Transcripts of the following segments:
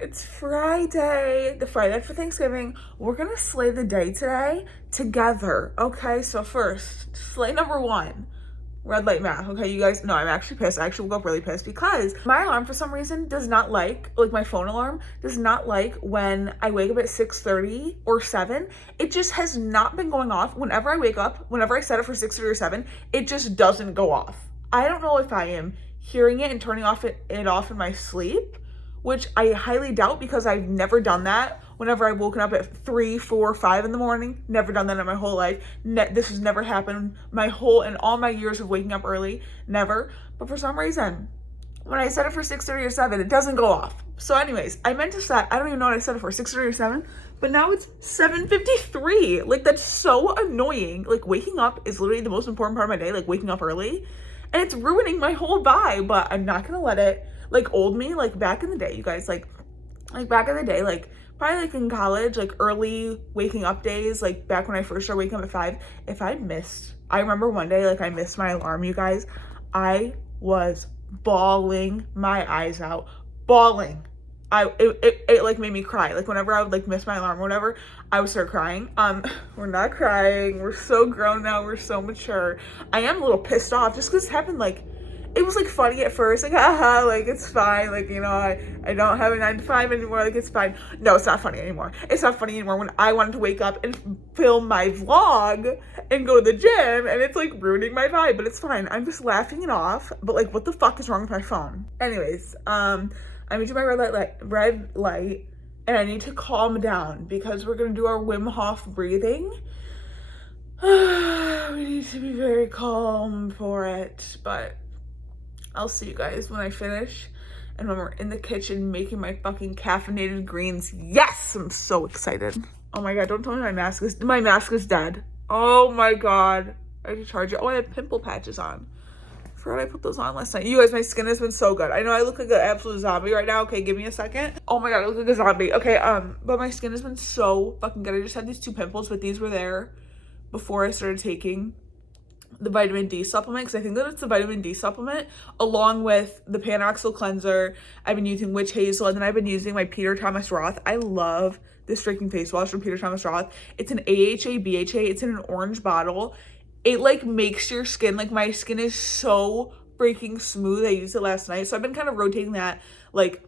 It's Friday, the Friday after Thanksgiving. We're gonna slay the day today together, okay? So first, slay number one, red light math, okay? You guys know I'm actually pissed. I actually woke up really pissed because my alarm for some reason does not like my phone alarm does not like when I wake up at 6:30 or 7. It just has not been going off whenever I wake up. Whenever I set it for 6:30 or 7, it just doesn't go off. I don't know if I am hearing it and turning it off in my sleep, which I highly doubt because I've never done that whenever I've woken up at 3, 4, 5 in the morning. Never done that in my whole life. This has never happened in all my years of waking up early. Never. But for some reason, when I set it for 6:30 or 7, it doesn't go off. So anyways, I meant to set, I don't even know what I set it for, 6:30 or 7, but now it's 7:53. Like, that's so annoying. Like, waking up is literally the most important part of my day, like waking up early. And it's ruining my whole vibe, but I'm not gonna let it, like, old me, like, back in the day, you guys, like back in the day, like, probably, like, in college, like, early waking up days, like, back when I first started waking up at 5, if I remember one day, like, I missed my alarm, you guys, I was bawling my eyes out, bawling. It like made me cry. Like, whenever I would like miss my alarm or whatever, I would start crying. We're not crying. We're so grown now. We're so mature. I am a little pissed off just because it happened, like, it was like funny at first, like, haha, like, it's fine, like, you know, I don't have a 9 to 5 anymore, like, it's fine. No, it's not funny anymore. It's not funny anymore when I wanted to wake up and film my vlog and go to the gym, and it's like ruining my vibe, but it's fine. I'm just laughing it off, but like, what the fuck is wrong with my phone? Anyways, I'm gonna do my red light, and I need to calm down because we're gonna do our Wim Hof breathing. We need to be very calm for it, but I'll see you guys when I finish and when we're in the kitchen making my fucking caffeinated greens. Yes, I'm so excited. Oh my god, don't tell me my mask is dead. Oh my god, I have to charge it. Oh, I have pimple patches on. I forgot I put those on last night. You guys, my skin has been so good. I know I look like an absolute zombie right now. Okay, give me a second. Oh my god, I look like a zombie. Okay, but my skin has been so fucking good. I just had these 2 pimples, but these were there before I started taking the vitamin D supplement, because I think that it's the vitamin D supplement along with the Panoxyl cleanser. I've been using witch hazel, and then I've been using my Peter Thomas Roth. I love this freaking face wash from Peter Thomas Roth. It's an AHA BHA. It's in an orange bottle. It like makes your skin, like, my skin is so freaking smooth. I used it last night, so I've been kind of rotating that, like,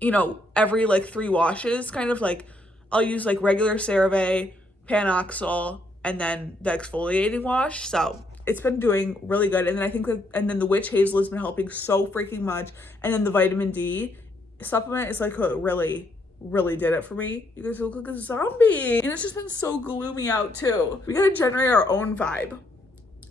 you know, every like 3 washes, kind of like I'll use like regular CeraVe, Panoxyl, and then the exfoliating wash. So it's been doing really good. And then I think that, and then the witch hazel has been helping so freaking much. And then the vitamin D supplement is like really did it for me. You guys look like a zombie. And it's just been so gloomy out too. We gotta generate our own vibe.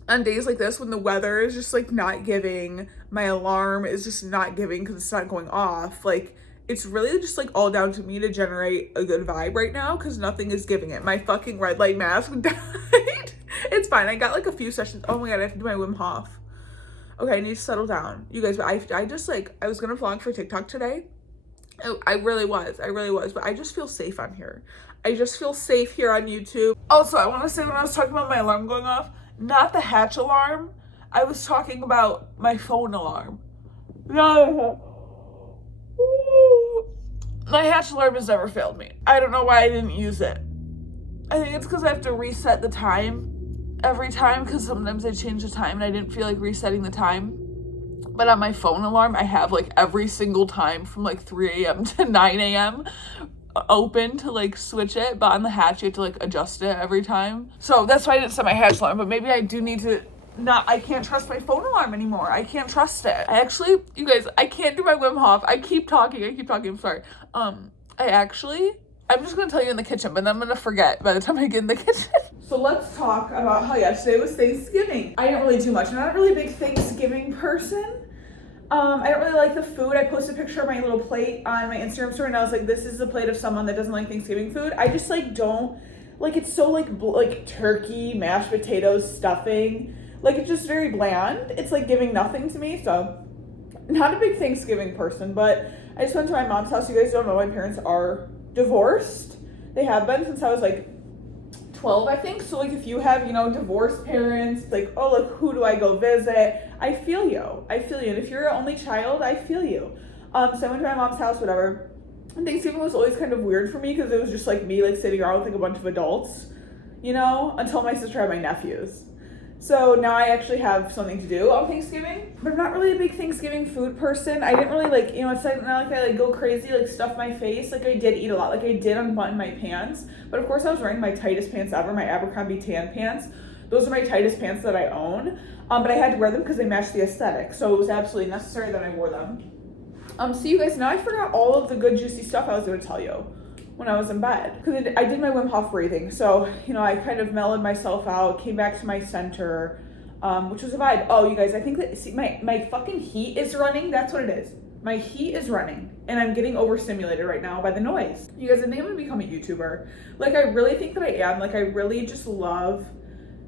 On days like this, when the weather is just like not giving, my alarm is just not giving because it's not going off, like, it's really just like all down to me to generate a good vibe right now because nothing is giving it. My fucking red light mask died. It's fine. I got like a few sessions. Oh my god, I have to do my Wim Hof. Okay, I need to settle down. You guys, but I just like, I was gonna vlog for TikTok today. I really was, but I just feel safe on here. I just feel safe here on YouTube. Also, I want to say, when I was talking about my alarm going off, not the hatch alarm, I was talking about my phone alarm. No. My hatch alarm has never failed me. I don't know why I didn't use it. I think it's because I have to reset the time every time, because sometimes I change the time and I didn't feel like resetting the time. But on my phone alarm, I have like every single time from like 3 a.m. to 9 a.m. open to like switch it. But on the hatch, you have to like adjust it every time. So that's why I didn't set my hatch alarm. But maybe I do need to I can't trust my phone alarm anymore. I can't trust it. You guys, I can't do my Wim Hof. I keep talking. I'm sorry. I'm just gonna tell you in the kitchen, but then I'm gonna forget by the time I get in the kitchen. So let's talk about how yesterday was Thanksgiving. I didn't really do much. I'm not a really big Thanksgiving person. I don't really like the food. I posted a picture of my little plate on my Instagram story, and I was like, this is the plate of someone that doesn't like Thanksgiving food. I just like don't, like, it's so like turkey, mashed potatoes, stuffing. Like, it's just very bland. It's like giving nothing to me. So not a big Thanksgiving person, but I just went to my mom's house. You guys don't know, my parents are divorced. They have been since I was like 12, I think. So like, if you have, you know, divorced parents, like, oh, like, who do I go visit? I feel you. And if you're an only child, I feel you. So I went to my mom's house, whatever. And Thanksgiving was always kind of weird for me because it was just like me like sitting around with like a bunch of adults, you know, until my sister had my nephews. So now I actually have something to do on Thanksgiving, but I'm not really a big Thanksgiving food person. I didn't really like, you know, it's like not like I like go crazy, like stuff my face. Like I did eat a lot, like I did unbutton my pants, but of course I was wearing my tightest pants ever, my Abercrombie tan pants. Those are my tightest pants that I own, but I had to wear them because they matched the aesthetic. So it was absolutely necessary that I wore them. So you guys, now I forgot all of the good juicy stuff I was going to tell you when I was in bed, because I did my Wim Hof breathing. So, you know, I kind of mellowed myself out, came back to my center, which was a vibe. Oh, you guys, I think that, see, my fucking heat is running. That's what it is. My heat is running, and I'm getting overstimulated right now by the noise. You guys, I think I'm going to become a YouTuber. Like, I really think that I am. Like, I really just love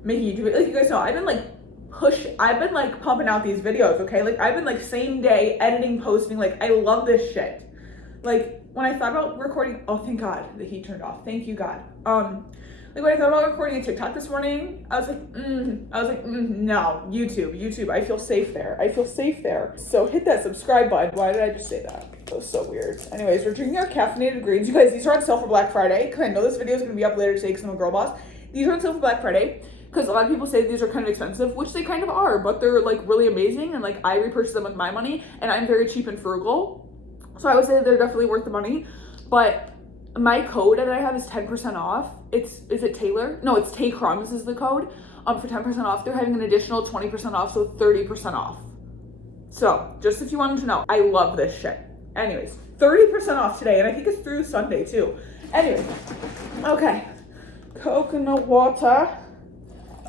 making YouTube. Like, you guys know, I've been like pumping out these videos, okay? Like, I've been like same day editing, posting. Like, I love this shit. Like, when I thought about recording, oh, thank God the heat turned off. Thank you, God. Like when I thought about recording a TikTok this morning, I was like, no, YouTube. I feel safe there. So hit that subscribe button. Why did I just say that? That was so weird. Anyways, we're drinking our caffeinated greens. You guys, these are on sale for Black Friday, because I know this video is going to be up later today because I'm a girl boss. These are on sale for Black Friday, because a lot of people say these are kind of expensive, which they kind of are, but they're like really amazing, and like I repurchase them with my money, and I'm very cheap and frugal. So I would say they're definitely worth the money, but my code that I have is 10% off. Is it Taylor? No, it's Tay Crumbs is the code. For 10% off, they're having an additional 20% off, so 30% off. So just if you wanted to know, I love this shit. Anyways, 30% off today, and I think it's through Sunday too. Anyways, okay, coconut water.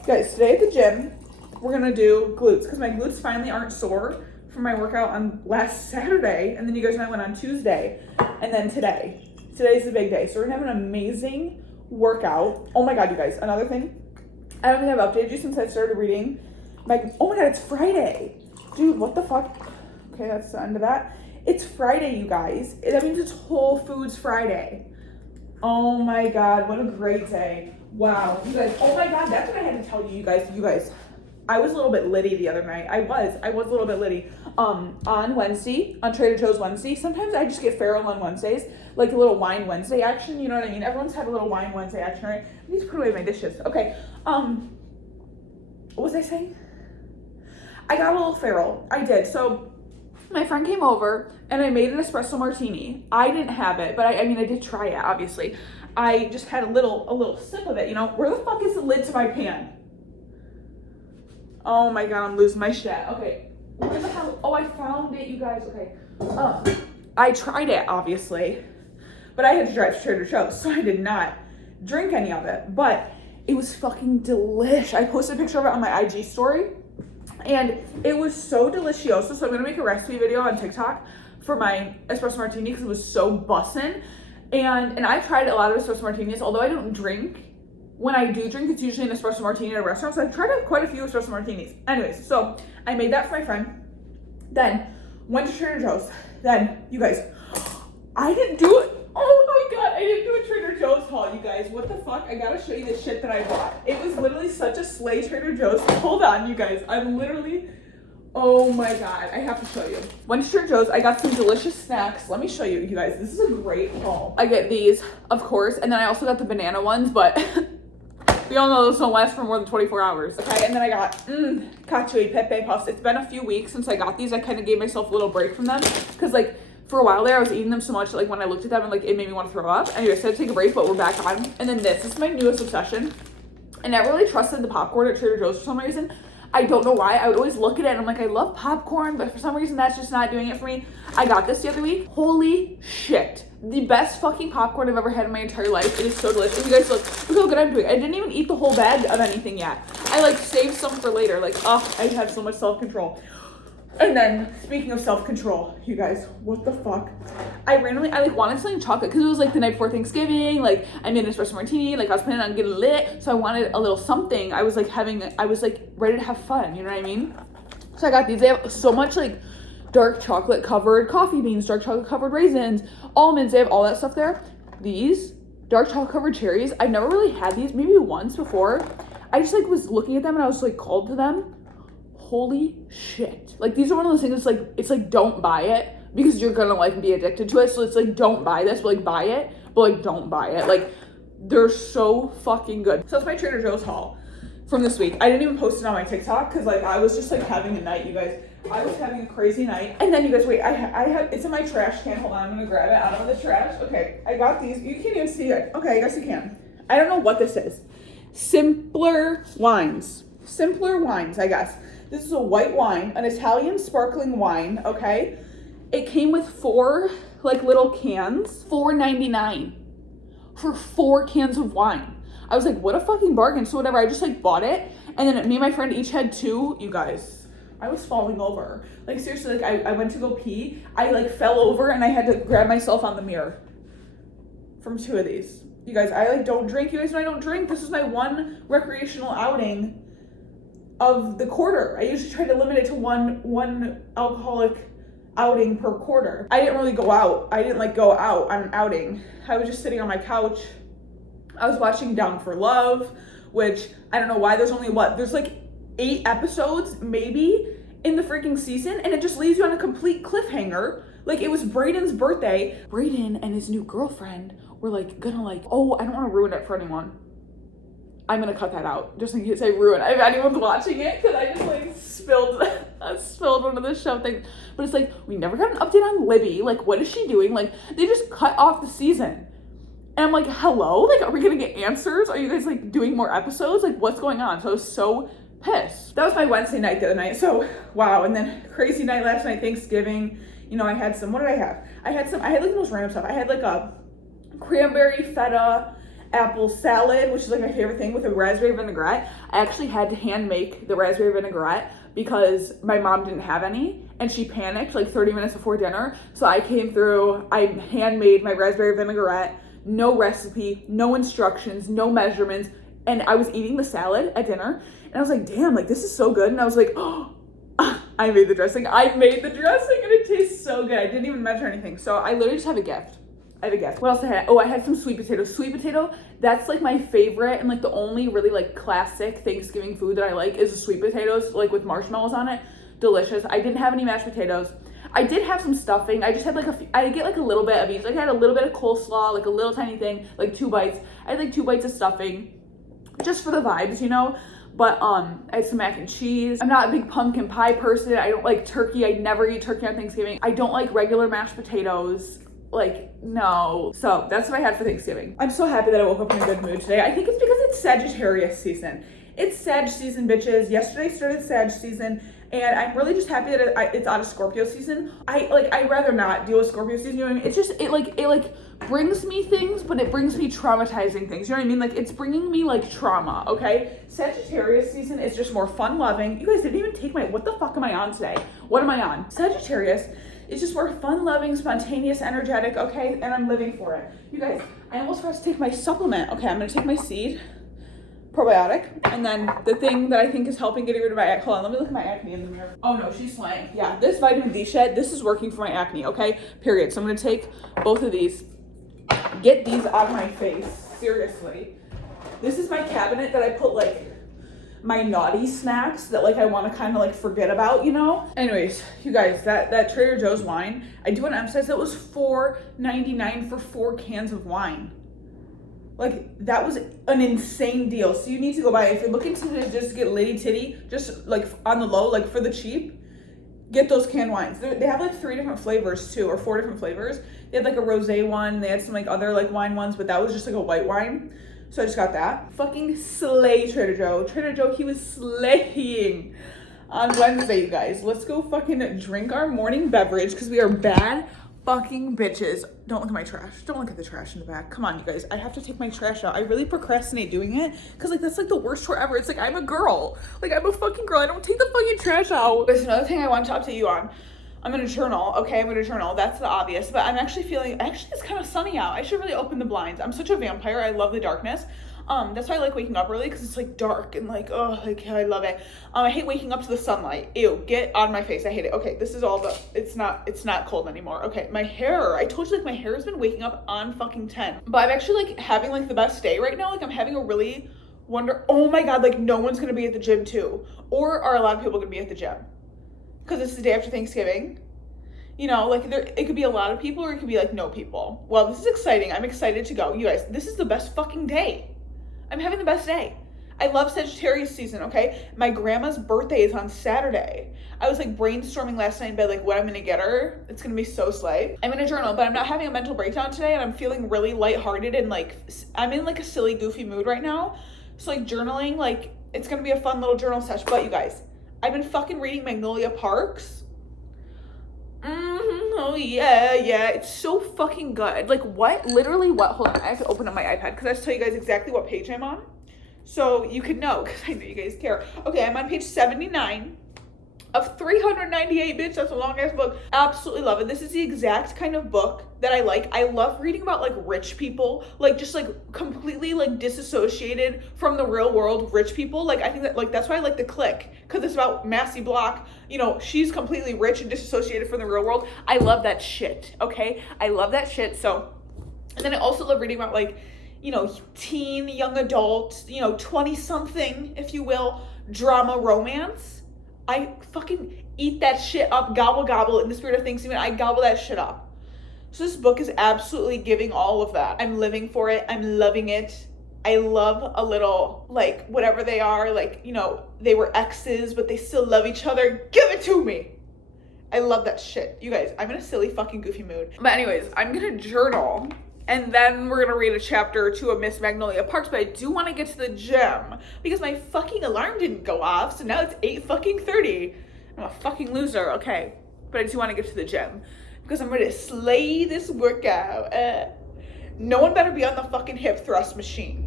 Guys, today at the gym, we're gonna do glutes, because my glutes finally aren't sore from my workout on last Saturday, and then you guys and I went on Tuesday, and then today. Today's the big day, so we're gonna have an amazing workout. Oh my God, you guys, another thing, I don't think I've updated you since I started reading oh my God, it's Friday. Dude, what the fuck? Okay, that's the end of that. It's Friday, you guys. That means it's Whole Foods Friday. Oh my God, what a great day. Wow, you guys, oh my God, that's what I had to tell you, you guys. I was a little bit litty the other night. I was a little bit litty. On Wednesday, on Trader Joe's Wednesday, sometimes I just get feral on Wednesdays, like a little wine Wednesday action, you know what I mean? Everyone's had a little wine Wednesday action, right? I need to put away my dishes. Okay, what was I saying? I got a little feral. I did. So my friend came over and I made an espresso martini. I didn't have it, but I mean, I did try it, obviously. I just had a little sip of it, you know? Where the fuck is the lid to my pan? Oh my God, I'm losing my shit. Okay, where the hell? Oh, I found it, you guys. Okay. I tried it, obviously, but I had to drive to Trader Joe's, so I did not drink any of it, but it was fucking delish. I posted a picture of it on my IG story, and it was so delicioso. So I'm gonna make a recipe video on TikTok for my espresso martini because it was so bussin'. And I've tried a lot of espresso martinis, although I don't drink. When I do drink, it's usually an espresso martini at a restaurant. So I've tried out quite a few espresso martinis. Anyways, so I made that for my friend. Then went to Trader Joe's. Then, you guys, I didn't do it. Oh my God, I didn't do a Trader Joe's haul, you guys. What the fuck? I gotta show you the shit that I bought. It was literally such a slay Trader Joe's. Hold on, you guys. I'm literally, oh my God, I have to show you. Went to Trader Joe's, I got some delicious snacks. Let me show you, you guys. This is a great haul. I get these, of course, and then I also got the banana ones, but we all know those don't last for more than 24 hours. Okay, and then I got cacio e pepe puffs. It's been a few weeks since I got these. I kind of gave myself a little break from them because like for a while there I was eating them so much like when I looked at them and like it made me want to throw up. Anyway, so I had to take a break, but we're back on. And then this is my newest obsession. I never really trusted the popcorn at Trader Joe's for some reason. I don't know why. I would always look at it and I'm like, I love popcorn, but for some reason that's just not doing it for me. I got this the other week. Holy shit. The best fucking popcorn I've ever had in my entire life. It is so delicious. You guys look how good I'm doing. I didn't even eat the whole bag of anything yet. I like saved some for later. Like, oh, I have so much self-control. And then, speaking of self-control, you guys, what the fuck? I like wanted something chocolate because it was like the night before Thanksgiving. Like I made an espresso martini. Like I was planning on getting lit, so I wanted a little something. I was like ready to have fun. You know what I mean? So I got these. They have so much like dark chocolate covered coffee beans, dark chocolate covered raisins, almonds. They have all that stuff there. These dark chocolate covered cherries. I've never really had these. Maybe once before. I just like was looking at them and I was like called to them. Holy shit. Like these are one of those things, it's like don't buy it, because you're gonna like be addicted to it. So it's like, don't buy this, but like buy it, but like don't buy it. Like they're so fucking good. So that's my Trader Joe's haul from this week. I didn't even post it on my TikTok because like I was just like having a night, you guys. I was having a crazy night. And then you guys, wait, I have, it's in my trash can. Hold on, I'm gonna grab it out of the trash. Okay, I got these. You can't even see it. Okay, I guess you can. I don't know what this is. Simpler Wines, I guess. This is a white wine, an Italian sparkling wine, okay? It came with 4 like little cans, $4.99 for 4 cans of wine. I was like, what a fucking bargain. So whatever, I just like bought it. And then me and my friend each had 2. You guys, I was falling over. Like seriously, like I went to go pee. I like fell over and I had to grab myself on the mirror from 2 of these. You guys, I like don't drink. You guys know I don't drink. This is my one recreational outing of the quarter. I usually try to limit it to one alcoholic outing per quarter. I didn't really go out. I didn't like go out on an outing. I was just sitting on my couch. I was watching Down for Love, which I don't know why there's only there's like 8 episodes maybe in the freaking season, and it just leaves you on a complete cliffhanger. Like it was Brayden's birthday. Brayden and his new girlfriend were like gonna like, oh, I don't want to ruin it for anyone. I'm gonna cut that out just in case I ruin it. If anyone's watching it, because I just like spilled one of the show things. But it's like, we never got an update on Libby. Like, what is she doing? Like, they just cut off the season. And I'm like, hello? Like, are we gonna get answers? Are you guys like doing more episodes? Like, what's going on? So I was so pissed. That was my Wednesday night the other night. So wow. And then crazy night last night, Thanksgiving. You know, I had some, what did I have? I had like the most random stuff. I had like a cranberry feta apple salad, which is like my favorite thing, with a raspberry vinaigrette. I actually had to hand make the raspberry vinaigrette because my mom didn't have any and she panicked like 30 minutes before dinner. So I came through, I handmade my raspberry vinaigrette, no recipe, no instructions, no measurements. And I was eating the salad at dinner and I was like, damn, like this is so good. And I was like, oh, I made the dressing. I made the dressing and it tastes so good. I didn't even measure anything. So I literally just have a gift. I have a guess. What else I had? Oh, I had some sweet potato. Sweet potato, that's like my favorite and like the only really like classic Thanksgiving food that I like is the sweet potatoes, like with marshmallows on it. Delicious. I didn't have any mashed potatoes. I did have some stuffing. I just had like I get like a little bit of each. Like I had a little bit of coleslaw, like a little tiny thing, like 2 bites. I had like 2 bites of stuffing just for the vibes, you know? But I had some mac and cheese. I'm not a big pumpkin pie person. I don't like turkey. I never eat turkey on Thanksgiving. I don't like regular mashed potatoes. Like, no. So that's what I had for Thanksgiving. I'm so happy that I woke up in a good mood today. I think it's because it's Sagittarius season. It's Sag season, bitches. Yesterday started Sag season, and I'm really just happy that it's out of Scorpio season. I'd rather not deal with Scorpio season, you know what I mean? It's just, it brings me things, but it brings me traumatizing things, you know what I mean? Like, it's bringing me, like, trauma, okay? Sagittarius season is just more fun-loving. You guys didn't even take what the fuck am I on today? What am I on? Sagittarius is just more fun-loving, spontaneous, energetic, okay? And I'm living for it. You guys, I almost forgot to take my supplement. Okay, I'm gonna take my seed probiotic, and then the thing that I think is helping getting rid of my acne. Hold on, let me look at my acne in the mirror. Oh no, she's slaying. Yeah, this vitamin D shed, this is working for my acne, okay? Period. So I'm gonna take both of these, get these out of my face, seriously. This is my cabinet that I put like my naughty snacks that like I want to kind of like forget about, you know? Anyways, you guys, that Trader Joe's wine, I do want to emphasize that was $4.99 for 4 cans of wine. Like, that was an insane deal. So you need to go buy it. If you're looking to just get litty titty, just like on the low, like for the cheap, get those canned wines. They have like 3 different flavors too, or 4 different flavors. They had like a rosé one. They had some like other like wine ones, but that was just like a white wine. So I just got that. Fucking slay Trader Joe. Trader Joe, he was slaying on Wednesday, you guys. Let's go fucking drink our morning beverage because we are bad fucking bitches. Don't look at my trash. Don't look at the trash in the back. Come on, you guys. I have to take my trash out. I really procrastinate doing it because like that's like the worst chore ever. It's like I'm a girl. Like I'm a fucking girl. I don't take the fucking trash out. There's another thing I want to update you on. I'm gonna journal, okay? I'm gonna journal. That's the obvious, but I'm actually feeling, it's kind of sunny out. I should really open the blinds. I'm such a vampire. I love the darkness. That's why I like waking up early because it's like dark and like, oh, like I love it. I hate waking up to the sunlight. Ew, get on my face. I hate it. Okay, this is all the, it's not cold anymore. Okay, my hair, I told you like my hair has been waking up on fucking 10. But I'm actually like having like the best day right now. Like I'm having a really oh my God, like no one's gonna be at the gym too. Or are a lot of people gonna be at the gym? Because it's the day after Thanksgiving. You know, like it could be a lot of people or it could be like no people. Well, this is exciting. I'm excited to go. You guys, this is the best fucking day. I'm having the best day. I love Sagittarius season, okay? My grandma's birthday is on Saturday. I was like brainstorming last night in bed, like what I'm gonna get her. It's gonna be so slay. I'm gonna journal, but I'm not having a mental breakdown today, and I'm feeling really lighthearted and like I'm in like a silly, goofy mood right now. So like journaling, like it's gonna be a fun little journal session. But you guys, I've been fucking reading Magnolia Parks. Oh yeah, it's so fucking good. Like what? Literally what? Hold on, I have to open up my iPad because I have to tell you guys exactly what page I'm on, so you can know because I know you guys care. Okay, I'm on page 79 of 398, bitch. That's a long ass book. Absolutely love it. This is the exact kind of book that I like. I love reading about like rich people, like just like completely like disassociated from the real world rich people. Like I think that like that's why I like The Click, because it's about Massey Block. You know, she's completely rich and disassociated from the real world. I love that shit. Okay, I love that shit. So, and then I also love reading about like, you know, teen, young adult, you know, 20 something, if you will, drama romance. I fucking eat that shit up, gobble gobble, in the spirit of Thanksgiving. I gobble that shit up. So this book is absolutely giving all of that. I'm living for it. I'm loving it. I love a little, like, whatever they are, like, you know, they were exes, but they still love each other. Give it to me. I love that shit. You guys, I'm in a silly fucking goofy mood. But anyways, I'm gonna journal. And then we're gonna read a chapter or two of Miss Magnolia Parks, but I do want to get to the gym because my fucking alarm didn't go off, so now it's 8:30. I'm a fucking loser, okay? But I do want to get to the gym because I'm ready to slay this workout. No one better be on the fucking hip thrust machine.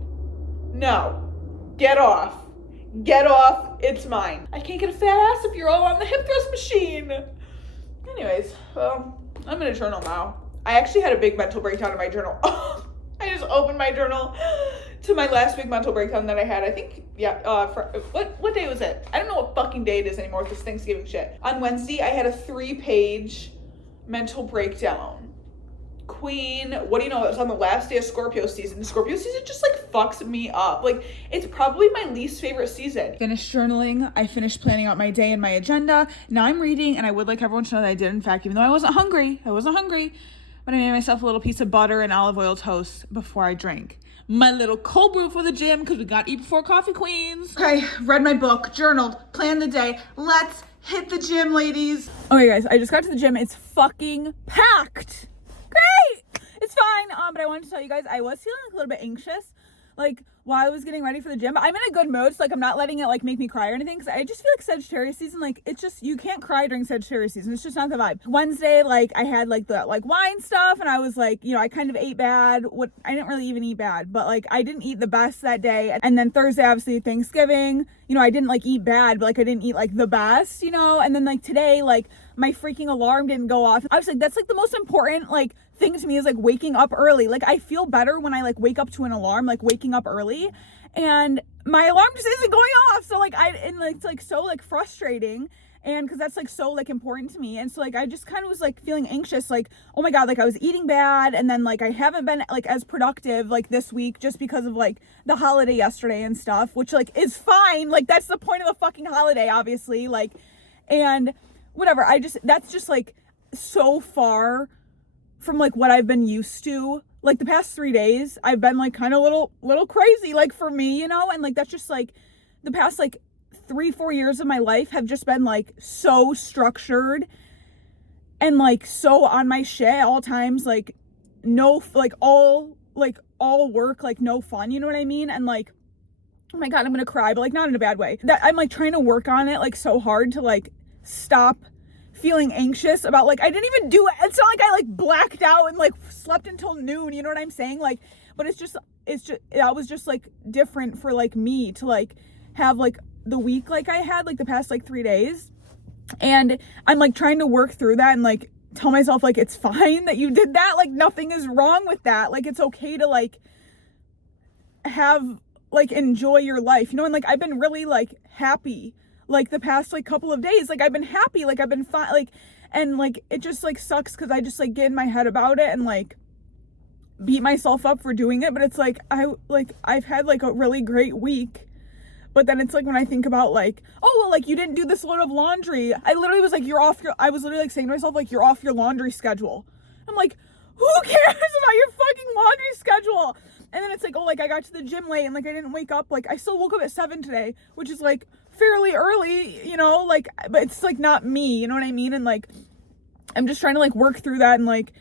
No, get off. Get off, it's mine. I can't get a fat ass if you're all on the hip thrust machine. Anyways, well, I'm gonna journal now. I actually had a big mental breakdown in my journal. I just opened my journal to my last big mental breakdown that I had. I think, what day was it? I don't know what fucking day it is anymore with this Thanksgiving shit. On Wednesday, I had a 3-page mental breakdown. Queen, what do you know? It was on the last day of Scorpio season. Scorpio season just like fucks me up. Like, it's probably my least favorite season. Finished journaling. I finished planning out my day and my agenda. Now I'm reading, and I would like everyone to know that I did, in fact, even though I wasn't hungry, but I made myself a little piece of butter and olive oil toast before I drank my little cold brew for the gym because we got to eat before coffee, queens. Okay, read my book, journaled, planned the day. Let's hit the gym, ladies. Okay, guys, I just got to the gym. It's fucking packed. Great. It's fine. But I wanted to tell you guys, I was feeling like a little bit anxious, like while I was getting ready for the gym. But I'm in a good mood, so like I'm not letting it like make me cry or anything, because I just feel like Sagittarius season, like it's just, you can't cry during Sagittarius season. It's just not the vibe. Wednesday, like I had like the like wine stuff, and I was like, you know, I kind of ate bad. I didn't really even eat bad, but like I didn't eat the best that day. And then Thursday, obviously Thanksgiving, you know, I didn't like eat bad, but like I didn't eat like the best, you know. And then like today, like my freaking alarm didn't go off. I was like, that's like the most important like thing to me, is like waking up early. Like I feel better when I like wake up to an alarm, like waking up early, and my alarm just isn't going off. So like it's like so like frustrating, and because that's like so like important to me. And so like I just kind of was like feeling anxious, like, oh my god, like I was eating bad, and then like I haven't been like as productive like this week just because of like the holiday yesterday and stuff, which like is fine. Like that's the point of the fucking holiday, obviously. Like, and whatever, that's just like so far from like what I've been used to. Like the past 3 days, I've been like kind of little crazy, like for me, you know. And like that's just like the past like 3-4 years of my life have just been like so structured and like so on my shit at all times, like no, like all work, like no fun, you know what I mean? And like, oh my god, I'm gonna cry, but like not in a bad way. That I'm like trying to work on it like so hard to like stop feeling anxious about like, I didn't even do it. It's not like I like blacked out and like slept until noon, you know what I'm saying? Like, but it's just that was just like different for like me to like have like the week like I had like the past like 3 days. And I'm like trying to work through that and like tell myself like it's fine that you did that, like nothing is wrong with that, like it's okay to like have like enjoy your life, you know. And like I've been really like happy like the past like couple of days, like I've been happy, like I've been fine, like, and like it just like sucks because I just like get in my head about it and like beat myself up for doing it. But it's like I've had like a really great week, But then it's like when I think about like, oh, well, like you didn't do this load of laundry. I literally was like, I was literally like saying to myself, like, you're off your laundry schedule. I'm like, who cares about your fucking laundry schedule? And then it's like, oh, like I got to the gym late and like I didn't wake up. Like I still woke up at 7 today, which is like fairly early, you know, like, but it's like not me, you know what I mean? And like, I'm just trying to like work through that and like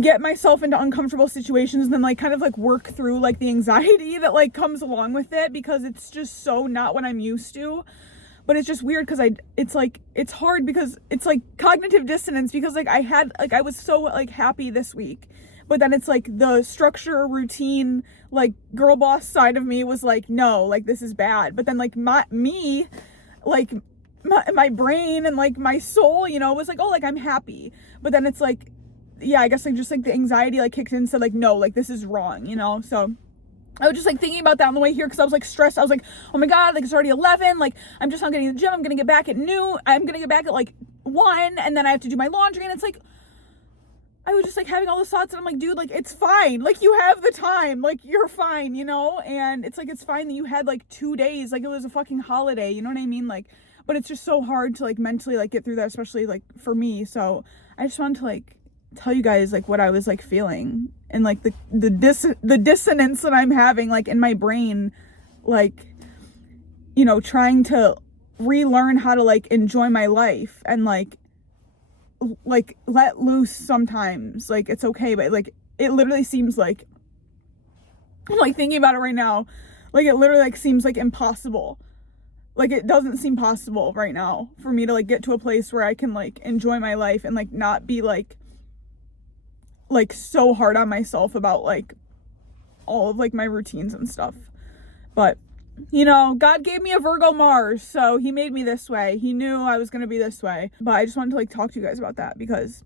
get myself into uncomfortable situations and then like kind of like work through like the anxiety that like comes along with it, because it's just so not what I'm used to. But it's just weird because it's like, it's hard because it's like cognitive dissonance, because like I was so like happy this week, but then it's like the structure, routine, like girl boss side of me was like, no, like this is bad. But then like my brain and like my soul, you know, was like, oh, like I'm happy. But then it's like, yeah, I guess like just like the anxiety like kicked in and said like, no, like this is wrong, you know? So I was just like thinking about that on the way here because I was like stressed. I was like, oh my God, like it's already 11. Like I'm just not getting to the gym. I'm going to get back at noon. I'm going to get back at like 1, and then I have to do my laundry. And it's like, I was just like having all those thoughts and I'm like, dude, like it's fine. Like you have the time, like you're fine, you know? And it's like, it's fine that you had like 2 days, like it was a fucking holiday, you know what I mean? Like, but it's just so hard to like mentally like get through that, especially like for me. So I just wanted to like tell you guys like what I was like feeling and like the dissonance that I'm having like in my brain, like, you know, trying to relearn how to like enjoy my life and like let loose sometimes. Like it's okay, but like it literally seems like, I'm like thinking about it right now, like it literally like seems like impossible. Like it doesn't seem possible right now for me to like get to a place where I can like enjoy my life and like not be like so hard on myself about like all of like my routines and stuff. But you know, God gave me a Virgo Mars, so he made me this way. He knew I was gonna be this way. But I just wanted to like talk to you guys about that because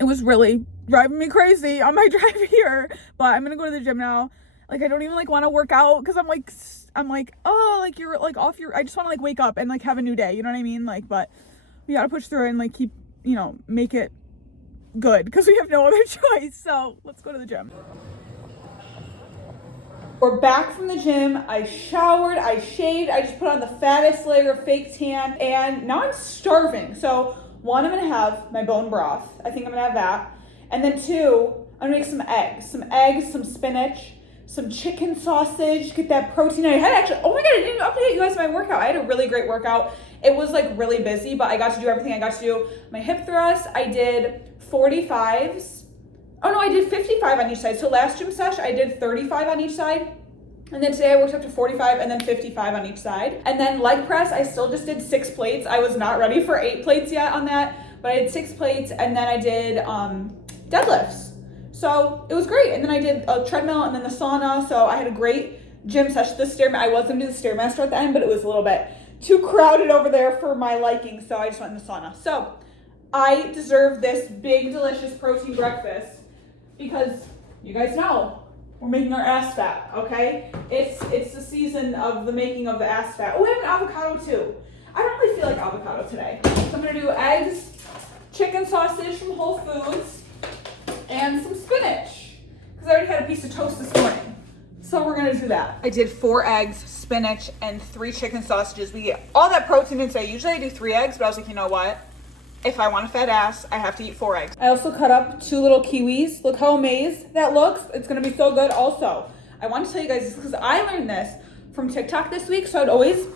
it was really driving me crazy on my drive here. But I'm gonna go to the gym now. Like I don't even like want to work out because I'm like, oh, like you're like off your, I just want to like wake up and like have a new day, you know what I mean? Like, but we gotta push through it and like keep, you know, make it good because we have no other choice. So let's go to the gym. We're back from the gym. I showered, I shaved, I just put on the fattest layer of fake tan, and now I'm starving. So 1, I'm gonna have my bone broth. I think I'm gonna have that. And then 2, I'm gonna make some eggs, some spinach, some chicken sausage, get that protein. I had actually, oh my God, I didn't update you guys my workout. I had a really great workout. It was like really busy, but I got to do everything I got to do. My hip thrust, I did 45s. Oh no, I did 55 on each side. So last gym sesh, I did 35 on each side. And then today I worked up to 45 and then 55 on each side. And then leg press, I still just did 6 plates. I was not ready for 8 plates yet on that, but I did 6 plates and then I did deadlifts. So it was great. And then I did a treadmill and then the sauna. So I had a great gym session. I was gonna do the Stairmaster at the end, but it was a little bit too crowded over there for my liking. So I just went in the sauna. So I deserve this big, delicious protein breakfast because you guys know we're making our ass fat, okay? It's the season of the making of the ass fat. Oh, we have an avocado too. I don't really feel like avocado today. So I'm gonna do eggs, chicken sausage from Whole Foods, and some spinach, because I already had a piece of toast this morning. So we're gonna do that. I did 4 eggs, spinach, and 3 chicken sausages. We get all that protein in today. Usually I do 3 eggs, but I was like, you know what? If I want a fat ass, I have to eat 4 eggs. I also cut up 2 little kiwis. Look how amazed that looks. It's gonna be so good. Also, I want to tell you guys this because I learned this from TikTok this week. So I'd always,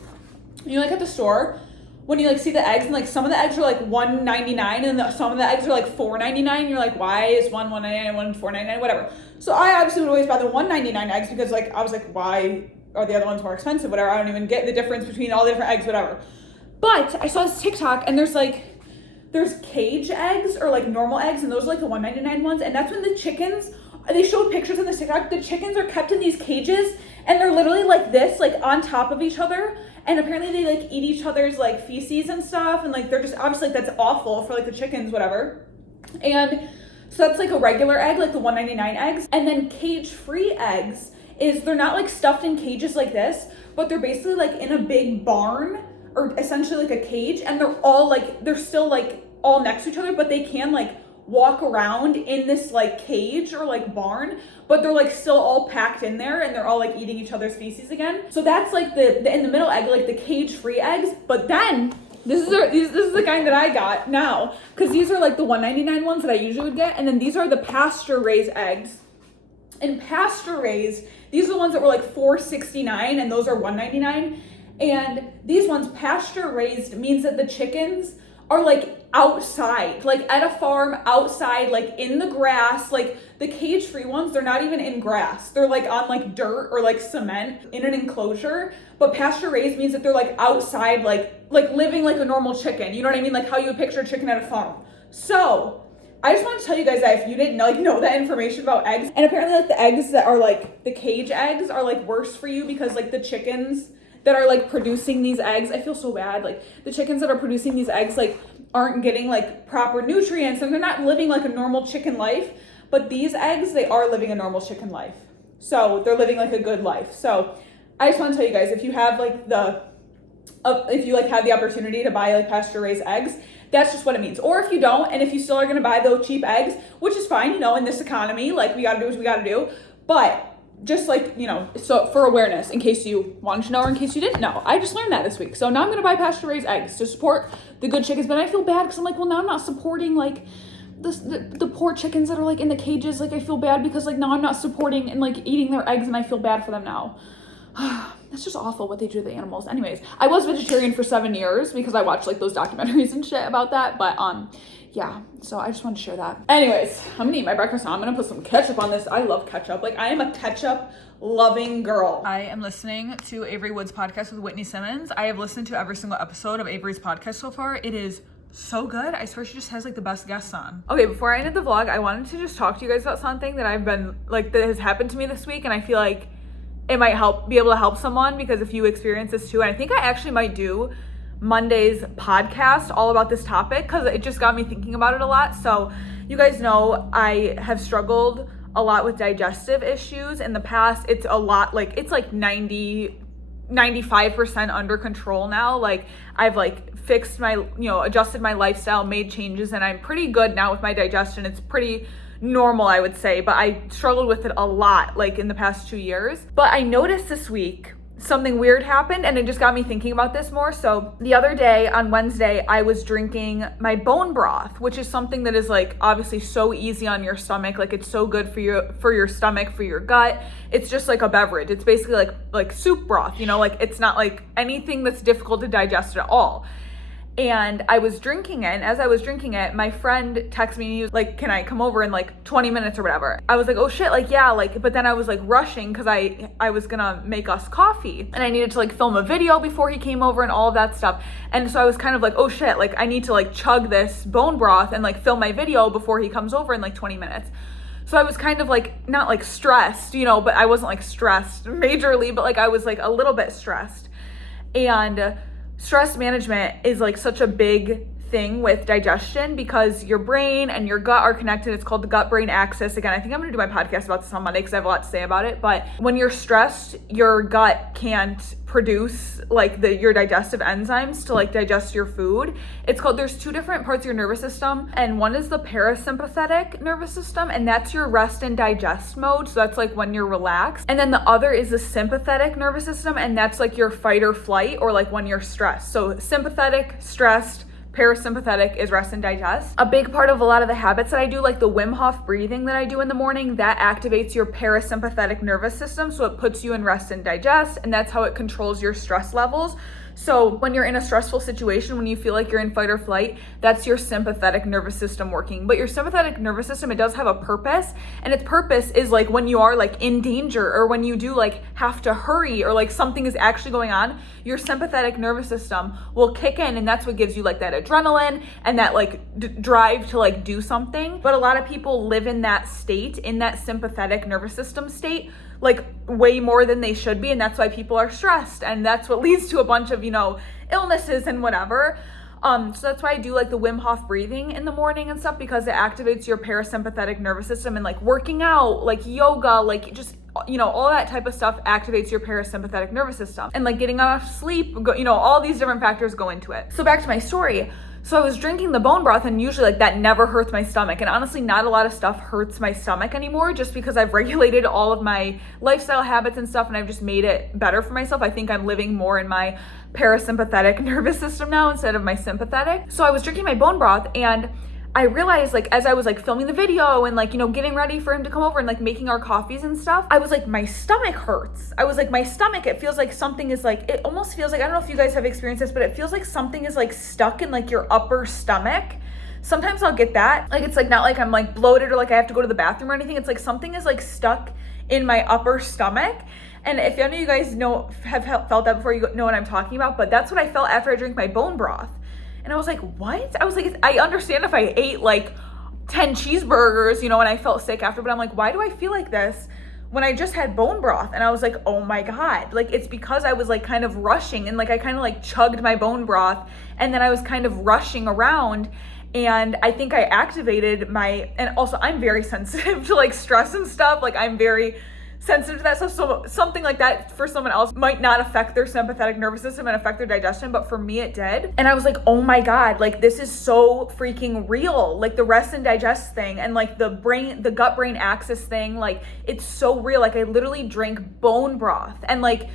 you know, like at the store, when you like see the eggs and like some of the eggs are like $1.99 and then some of the eggs are like $4.99. You're like, why is one $1.99 and one $4.99, whatever. So I obviously would always buy the $1.99 eggs because like I was like, why are the other ones more expensive? Whatever. I don't even get the difference between all the different eggs, whatever. But I saw this TikTok and there's cage eggs or like normal eggs, and those are like the $1.99 ones. And that's when the chickens, they showed pictures on the TikTok, the chickens are kept in these cages and they're literally like this, like on top of each other. And apparently they like eat each other's like feces and stuff. And like, they're just obviously like, that's awful for like the chickens, whatever. And so that's like a regular egg, like the $1.99 eggs. And then cage-free eggs is they're not like stuffed in cages like this, but they're basically like in a big barn or essentially like a cage. And they're all like, they're still like all next to each other, but they can like walk around in this like cage or like barn, but they're like still all packed in there and they're all like eating each other's feces again. So that's like the in the middle egg, like the cage-free eggs. But then this is the kind that I got now, because these are like the $1.99 ones that I usually would get, and then these are the pasture-raised eggs. And pasture-raised, these are the ones that were like $4.69, and those are $1.99. And these ones, pasture-raised, means that the chickens are like outside, like at a farm outside, like in the grass. Like the cage-free ones, they're not even in grass. They're like on like dirt or like cement in an enclosure. But pasture-raised means that they're like outside, like living like a normal chicken. You know what I mean? Like how you would picture a chicken at a farm. So I just want to tell you guys that if you didn't know that information about eggs, and apparently like the eggs that are like the cage eggs are like worse for you, because like the chickens that are like producing these eggs, I feel so bad. Like the chickens that are producing these eggs like aren't getting like proper nutrients, and they're not living like a normal chicken life. But these eggs, they are living a normal chicken life. So they're living like a good life. So I just want to tell you guys, if you have like if you like have the opportunity to buy like pasture raised eggs, that's just what it means. Or if you don't, and if you still are going to buy those cheap eggs, which is fine, in this economy, like we got to do what we got to do. But just like, so for awareness, in case you wanted to know or in case you didn't know, I just learned that this week. So now I'm going to buy pasture raised eggs to support the good chickens. But I feel bad because I'm like, well, now I'm not supporting like the poor chickens that are like in the cages. Like I feel bad because like now I'm not supporting and like eating their eggs, and I feel bad for them now. That's just awful what they do to the animals. Anyways, I was vegetarian for 7 years because I watched like those documentaries and shit about that. But yeah, so I just wanted to share that. Anyways, I'm gonna eat my breakfast now. I'm gonna put some ketchup on this. I love ketchup. Like I am a ketchup loving girl. I am listening to Avery Wood's podcast with Whitney Simmons. I have listened to every single episode of Avery's podcast so far. It is so good. I swear she just has like the best guests on. Okay, before I ended the vlog, I wanted to just talk to you guys about something that I've been like that has happened to me this week, and I feel like it might be able to help someone, because if you experience this too, and I think I actually might do Monday's podcast all about this topic because it just got me thinking about it a lot. So you guys know I have struggled a lot with digestive issues in the past. It's a lot, like it's like 95% under control now. Like I've like fixed my, adjusted my lifestyle, made changes, and I'm pretty good now with my digestion. It's pretty normal, I would say, but I struggled with it a lot like in the past 2 years. But I noticed this week something weird happened, and it just got me thinking about this more. So the other day on Wednesday, I was drinking my bone broth, which is something that is like obviously so easy on your stomach. Like it's so good for your stomach, for your gut. It's just like a beverage. It's basically like soup broth, like it's not like anything that's difficult to digest at all. And I was drinking it, and as I was drinking it, my friend texted me and he was like, can I come over in like 20 minutes or whatever? I was like, oh shit, like yeah, like, but then I was like rushing because I was gonna make us coffee, and I needed to like film a video before he came over and all of that stuff. And so I was kind of like, oh shit, like I need to like chug this bone broth and like film my video before he comes over in like 20 minutes. So I was kind of like, not like stressed, but I wasn't like stressed majorly, but like I was like a little bit stressed. And stress management is like such a big thing with digestion because your brain and your gut are connected. It's called the gut-brain axis. Again, I think I'm gonna do my podcast about this on Monday because I have a lot to say about it. But when you're stressed, your gut can't produce like your digestive enzymes to like digest your food. There's two different parts of your nervous system, and one is the parasympathetic nervous system, and that's your rest and digest mode. So that's like when you're relaxed. And then the other is the sympathetic nervous system, and that's like your fight or flight, or like when you're stressed. So sympathetic, stressed, parasympathetic is rest and digest. A big part of a lot of the habits that I do, like the Wim Hof breathing that I do in the morning, that activates your parasympathetic nervous system. So it puts you in rest and digest, and that's how it controls your stress levels. So when you're in a stressful situation, when you feel like you're in fight or flight, that's your sympathetic nervous system working. But your sympathetic nervous system, it does have a purpose, and its purpose is like when you are like in danger, or when you do like have to hurry, or like something is actually going on, your sympathetic nervous system will kick in, and that's what gives you like that adrenaline and that like drive to like do something. But a lot of people live in that state, in that sympathetic nervous system state, like way more than they should be, and that's why people are stressed, and that's what leads to a bunch of illnesses and whatever. So that's why I do like the Wim Hof breathing in the morning and stuff, because it activates your parasympathetic nervous system, and like working out, like yoga, like just all that type of stuff activates your parasympathetic nervous system, and like getting enough sleep, all these different factors go into it. So back to my story. So I was drinking the bone broth, and usually like that never hurts my stomach. And honestly, not a lot of stuff hurts my stomach anymore, just because I've regulated all of my lifestyle habits and stuff, and I've just made it better for myself. I think I'm living more in my parasympathetic nervous system now instead of my sympathetic. So I was drinking my bone broth, and I realized, like, as I was like filming the video and like, you know, getting ready for him to come over and like making our coffees and stuff, I was like, my stomach hurts. I was like, my stomach, it feels like something is like, it almost feels like, I don't know if you guys have experienced this, but it feels like something is like stuck in like your upper stomach. Sometimes I'll get that. Like, it's like not like I'm like bloated or like I have to go to the bathroom or anything. It's like something is like stuck in my upper stomach. And if any of you guys have felt that before, you know what I'm talking about. But that's what I felt after I drank my bone broth. And I was like, what? I was like, I understand if I ate like 10 cheeseburgers, you know, and I felt sick after, but I'm like, why do I feel like this when I just had bone broth? And I was like, oh my God, like it's because I was like kind of rushing, and like I kind of like chugged my bone broth, and then I was kind of rushing around, and I think I activated and also I'm very sensitive to like stress and stuff. Like I'm very sensitive to that stuff. So something like that for someone else might not affect their sympathetic nervous system and affect their digestion, but for me it did. And I was like, oh my God, like this is so freaking real. Like the rest and digest thing, and like the gut brain axis thing, like it's so real. Like I literally drank bone broth, and like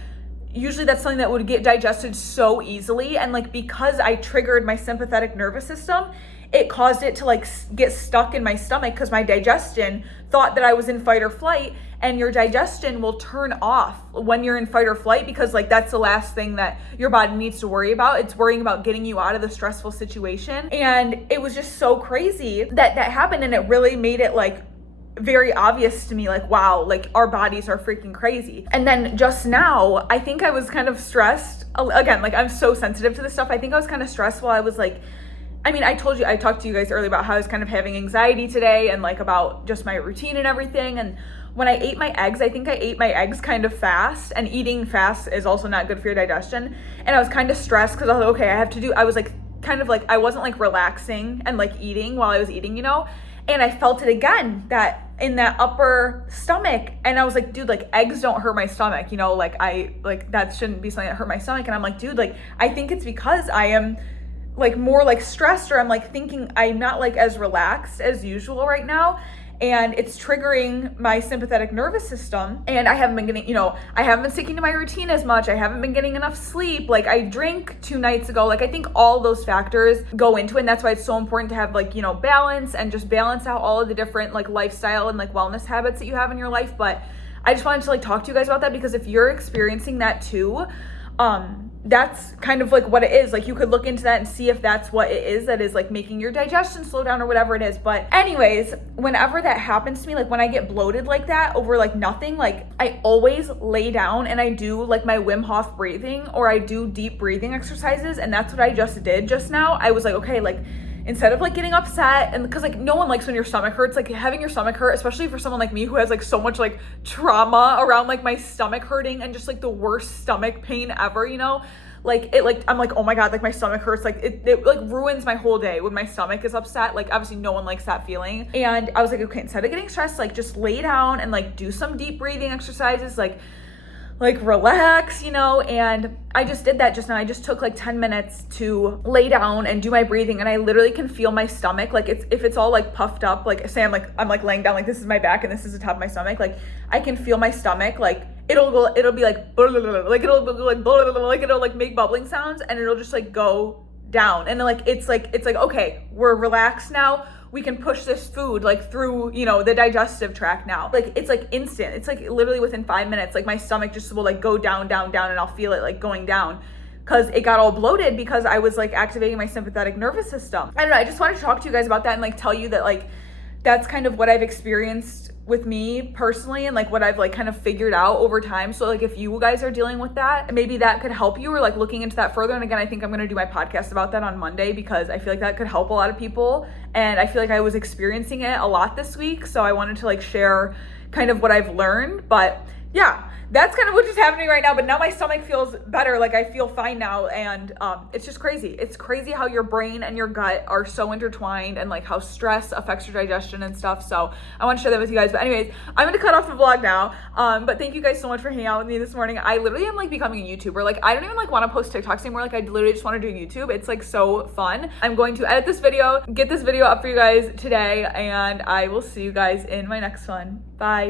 usually that's something that would get digested so easily. And like, because I triggered my sympathetic nervous system, it caused it to like get stuck in my stomach, because my digestion thought that I was in fight or flight. And your digestion will turn off when you're in fight or flight, because like that's the last thing that your body needs to worry about. It's worrying about getting you out of the stressful situation. And it was just so crazy that happened. And it really made it like very obvious to me, like, wow, like our bodies are freaking crazy. And then just now, I think I was kind of stressed. Again, like I'm so sensitive to this stuff. I think I was kind of stressed while I was like, I mean, I talked to you guys earlier about how I was kind of having anxiety today, and like about just my routine and everything. And when I ate my eggs, I think I ate my eggs kind of fast, and eating fast is also not good for your digestion. And I was kind of stressed because I was like, okay, I was like, kind of like, I wasn't like relaxing and like eating while I was eating, you know? And I felt it again, that in that upper stomach. And I was like, dude, like eggs don't hurt my stomach, you know? Like that shouldn't be something that hurt my stomach. And I'm like, dude, like I think it's because I am like more like stressed, or I'm like thinking I'm not like as relaxed as usual right now. And it's triggering my sympathetic nervous system. And I haven't been getting, you know, I haven't been sticking to my routine as much. I haven't been getting enough sleep. Like I drank 2 nights ago. Like I think all those factors go into it. And that's why it's so important to have like, you know, balance, and just balance out all of the different like lifestyle and like wellness habits that you have in your life. But I just wanted to like talk to you guys about that, because if you're experiencing that too, that's kind of like what it is. Like you could look into that and see if that's what it is that is like making your digestion slow down or whatever it is. But anyways, whenever that happens to me, like when I get bloated like that over like nothing, like I always lay down and I do like my Wim Hof breathing, or I do deep breathing exercises. And that's what I just did just now. I was like, okay, like instead of like getting upset, and because like no one likes when your stomach hurts, like having your stomach hurt, especially for someone like me who has like so much like trauma around like my stomach hurting and just like the worst stomach pain ever, you know, like it, like I'm like, oh my God, like my stomach hurts, like it like ruins my whole day when my stomach is upset. Like obviously no one likes that feeling. And I was like, okay, instead of getting stressed, like just lay down and like do some deep breathing exercises, like relax, you know. And I just did that just now. I just took like 10 minutes to lay down and do my breathing, and I literally can feel my stomach, like if it's all like puffed up, like say I'm like laying down, like this is my back and this is the top of my stomach, like I can feel my stomach, like it'll be like like it'll go like it'll like make bubbling sounds, and it'll just like go down, and like it's like okay, we're relaxed now. We can push this food like through, you know, the digestive tract now. Like it's like instant. It's like literally within 5 minutes, like my stomach just will like go down, and I'll feel it like going down, because it got all bloated because I was like activating my sympathetic nervous system. I don't know. I just wanted to talk to you guys about that and like tell you that like that's kind of what I've experienced with me personally, and like what I've like kind of figured out over time. So like if you guys are dealing with that, maybe that could help you, or like looking into that further. And again, I think I'm going to do my podcast about that on Monday, because I feel like that could help a lot of people. And I feel like I was experiencing it a lot this week. So I wanted to like share kind of what I've learned. But yeah, that's kind of what's just happening right now. But now my stomach feels better. Like I feel fine now. And it's just crazy. It's crazy how your brain and your gut are so intertwined and like how stress affects your digestion and stuff. So I want to share that with you guys. But anyways, I'm going to cut off the vlog now. But thank you guys so much for hanging out with me this morning. I literally am like becoming a YouTuber. Like I don't even like want to post TikToks anymore. Like I literally just want to do YouTube. It's like so fun. I'm going to edit this video, get this video up for you guys today. And I will see you guys in my next one. Bye.